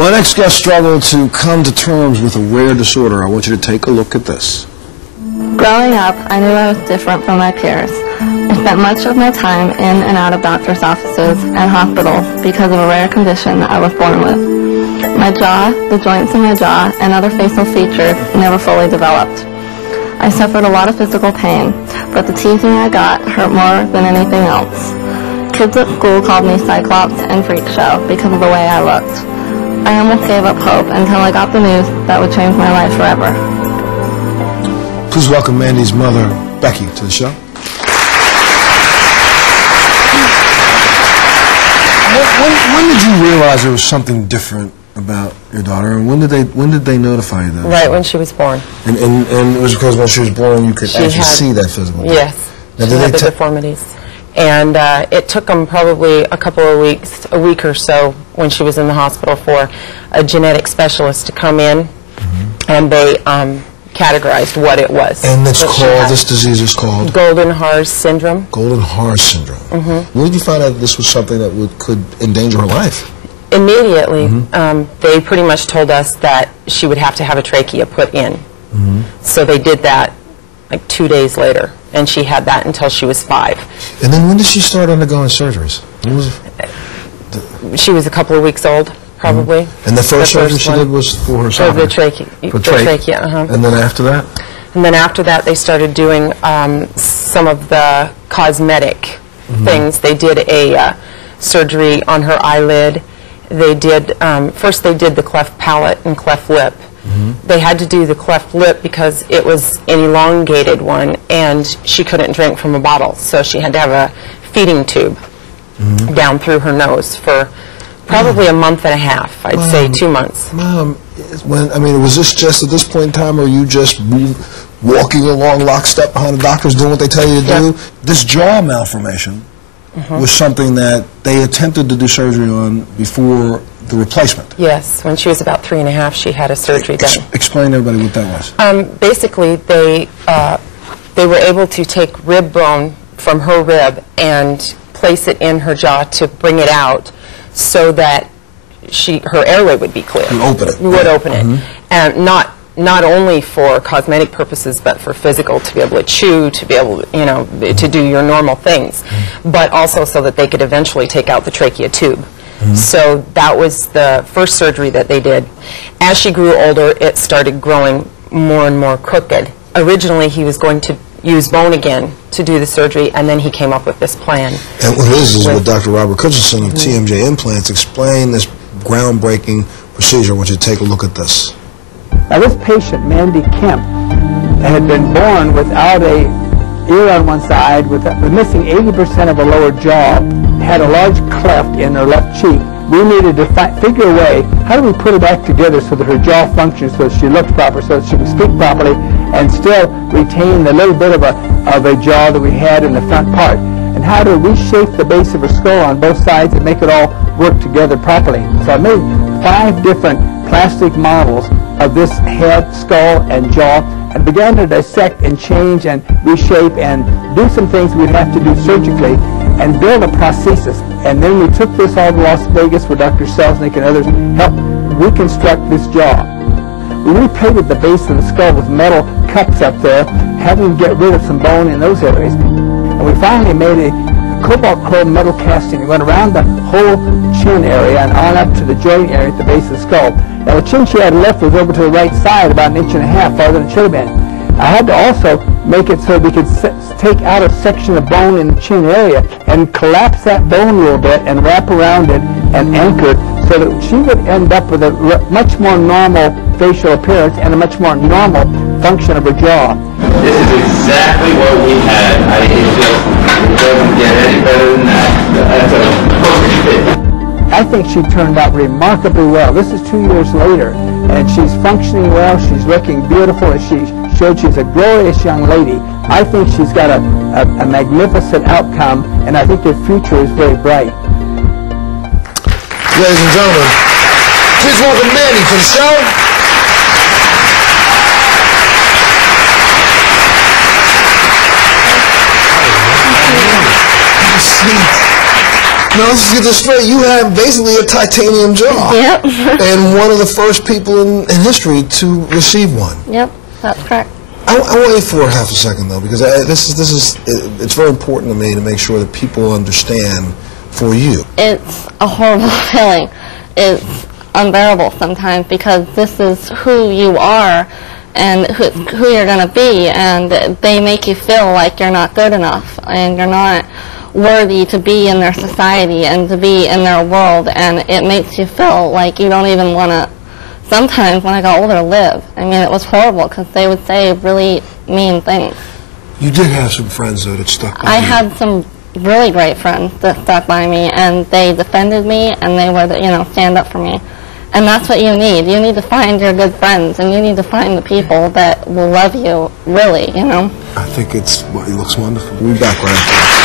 Well, our next guest struggled to come to terms with a rare disorder. I want you to take a look at this. Growing up, I knew I was different from my peers. I spent much of my time in and out of doctor's offices and hospitals because of a rare condition I was born with. My jaw, the joints in my jaw, and other facial features never fully developed. I suffered a lot of physical pain, but the teasing I got hurt more than anything else. Kids at school called me Cyclops and Freak Show because of the way I looked. I almost gave up hope until I got the news that would change my life forever. Please welcome Mandy's mother, Becky, to the show. When did you realize there was something different about your daughter, and when did they notify you that? Right when she was born. And it was because when she was born you could actually see that physical? Yes. Now, she had the deformities. And it took them probably a couple of weeks, a week or so, when she was in the hospital for a genetic specialist to come in, and they categorized what it was. And it's called, this disease is called? Goldenhar syndrome. Goldenhar syndrome. When did you find out this was something that could endanger her life? Immediately. They pretty much told us that she would have to have a trachea put in. So they did that like 2 days later, and she had that until she was 5. And then when did she start undergoing surgeries? When was she was a couple of weeks old, probably. And the first surgery she did was for her son? For the trachea. And then after that? And then after that, they started doing some of the cosmetic things. They did a surgery on her eyelid. They did, first they did the cleft palate and cleft lip. They had to do the cleft lip because it was an elongated one, and she couldn't drink from a bottle, so she had to have a feeding tube down through her nose for probably a month and a half, I'd say 2 months. Mom, was this just at this point in time, or you just walking along lockstep behind the doctors doing what they tell you to do? This jaw malformation was something that they attempted to do surgery on before the replacement. Yes, when she was about 3 and a half, she had a surgery done. Explain to everybody what that was. Basically, they were able to take rib bone from her rib and place it in her jaw to bring it out so that her airway would be clear. You open it. You would open it. And not only for cosmetic purposes, but for physical, to be able to chew, to be able to, to do your normal things, but also so that they could eventually take out the trachea tube. So that was the first surgery that they did. As she grew older, it started growing more and more crooked. Originally, he was going to use bone again to do the surgery, and then he came up with this plan. And what it is what Dr. Robert Christensen of TMJ Implants explained this groundbreaking procedure. I want you to take a look at this. Now, this patient, Mandy Kemp, had been born without a ear on one side, with missing 80% of her lower jaw, had a large cleft in her left cheek. We needed to figure a way, how do we put her back together so that her jaw functions, so that she looks proper, so that she can speak properly, and still retain the little bit of a jaw that we had in the front part? And how to reshape the base of her skull on both sides and make it all work together properly. So I made 5 different plastic models of this head, skull, and jaw, and began to dissect and change and reshape and do some things we'd have to do surgically and build a prosthesis. And then we took this all to Las Vegas where Dr. Selznick and others helped reconstruct this jaw. We replated the base of the skull with metal cups up there, having to get rid of some bone in those areas. And we finally made a cobalt chrome metal casting. It went around the whole chin area and on up to the joint area at the base of the skull. Now the chin she had left was over to the right side, about 1.5 inches farther than it should have been. I had to also make it so we could take out a section of bone in the chin area and collapse that bone a little bit and wrap around it and anchor it so that she would end up with a much more normal facial appearance and a much more normal function of her jaw. This is exactly what we had. It doesn't get any better than that. That's a perfect fit. I think she turned out remarkably well. This is 2 years later, and she's functioning well. She's looking beautiful. As she showed, she's a glorious young lady. I think she's got a magnificent outcome, and I think her future is very bright. Ladies and gentlemen, please welcome Mandy to the show. Have a seat. No, let's get this straight. You have basically a titanium jaw. Yep. And one of the first people in history to receive one. Yep, that's correct. I want you for half a second, though, because it's very important to me to make sure that people understand for you. It's a horrible feeling. It's unbearable sometimes because this is who you are and who you're going to be, and they make you feel like you're not good enough and you're not worthy to be in their society and to be in their world, and it makes you feel like you don't even want to, sometimes when I got older, live. I mean, it was horrible because they would say really mean things. You did have some friends, though, that stuck by you. I had some really great friends that stuck by me, and they defended me, and they would, stand up for me. And that's what you need. You need to find your good friends, and you need to find the people that will love you, really, I think it looks wonderful. We'll be back right after this.